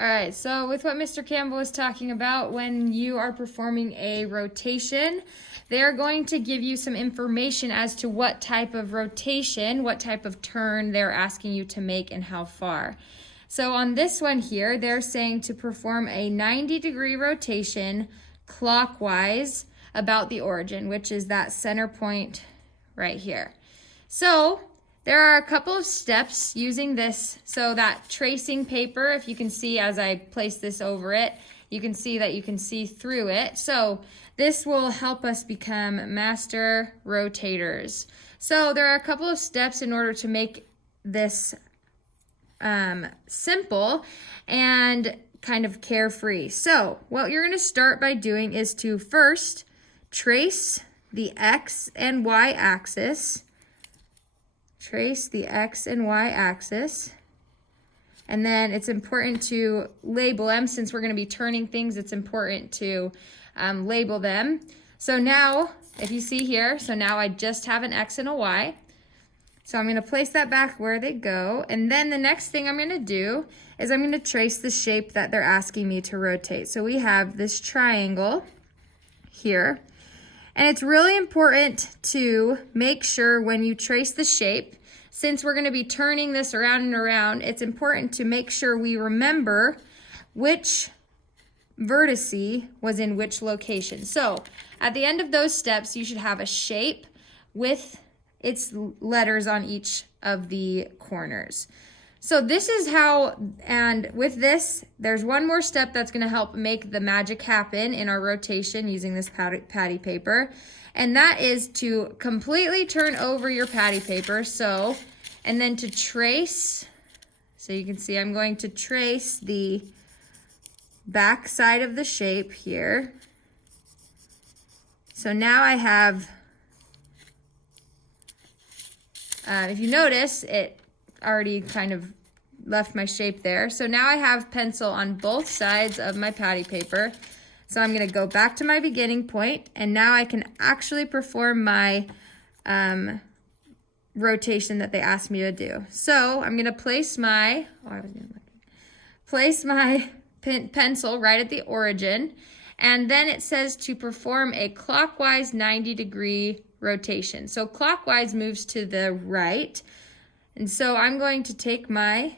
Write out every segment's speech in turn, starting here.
All right, so with what Mr. Campbell was talking about, when you are performing a rotation, they're going to give you some information as to what type of rotation, what type of turn they're asking you to make and how far. So on this one here, they're saying to perform a 90-degree rotation clockwise about the origin, which is that center point right here. So there are a couple of steps using this. So that tracing paper, if you can see as I place this over it, you can see that you can see through it. So this will help us become master rotators. So there are a couple of steps in order to make this simple and kind of carefree. So what you're going to start by doing is to first trace the X and Y axis. Trace the X and Y axis. And then it's important to label them. Since we're going to be turning things, it's important to label them. So now, if you see here, so now I just have an X and a Y. So I'm going to place that back where they go. And then the next thing I'm going to do is I'm going to trace the shape that they're asking me to rotate. So we have this triangle here. And it's really important to make sure when you trace the shape, since we're going to be turning this around and around, it's important to make sure we remember which vertice was in which location. So at the end of those steps, you should have a shape with its letters on each of the corners. So this is how, and with this, there's one more step that's going to help make the magic happen in our rotation using this patty paper. And that is to completely turn over your patty paper. So, and then to trace, so you can see I'm going to trace the back side of the shape here. So now I have, if you notice, it already kind of left my shape there. So now I have pencil on both sides of my patty paper. So I'm going to go back to my beginning point, and now I can actually perform my rotation that they asked me to do. So I'm going to place my, pencil right at the origin, and then it says to perform a clockwise 90-degree rotation. So clockwise moves to the right. And so I'm going to take my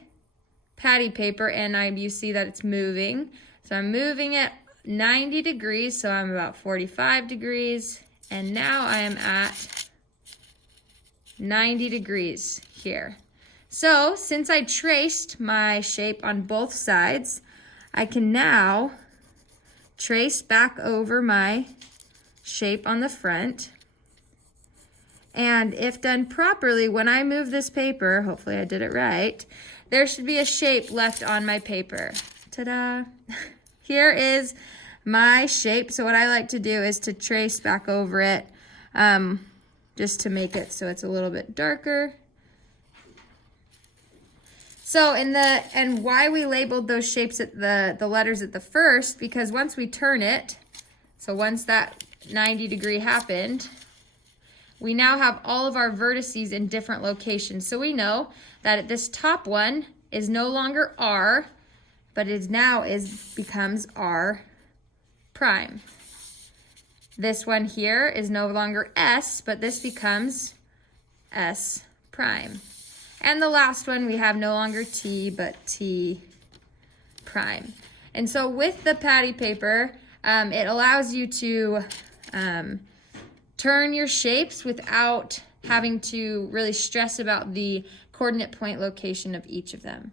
patty paper, and you see that it's moving. So I'm moving it 90 degrees, so I'm about 45 degrees. And now I am at 90 degrees here. So since I traced my shape on both sides, I can now trace back over my shape on the front. And if done properly, when I move this paper, hopefully I did it right, there should be a shape left on my paper. Ta-da! Here is my shape. So what I like to do is to trace back over it just to make it so it's a little bit darker. So and why we labeled those shapes at the letters at the first, because once we turn it, so once that 90 degree happened, we now have all of our vertices in different locations. So we know that this top one is no longer R, but it becomes R prime. This one here is no longer S, but this becomes S prime. And the last one, we have no longer T, but T prime. And so with the patty paper, it allows you to turn your shapes without having to really stress about the coordinate point location of each of them.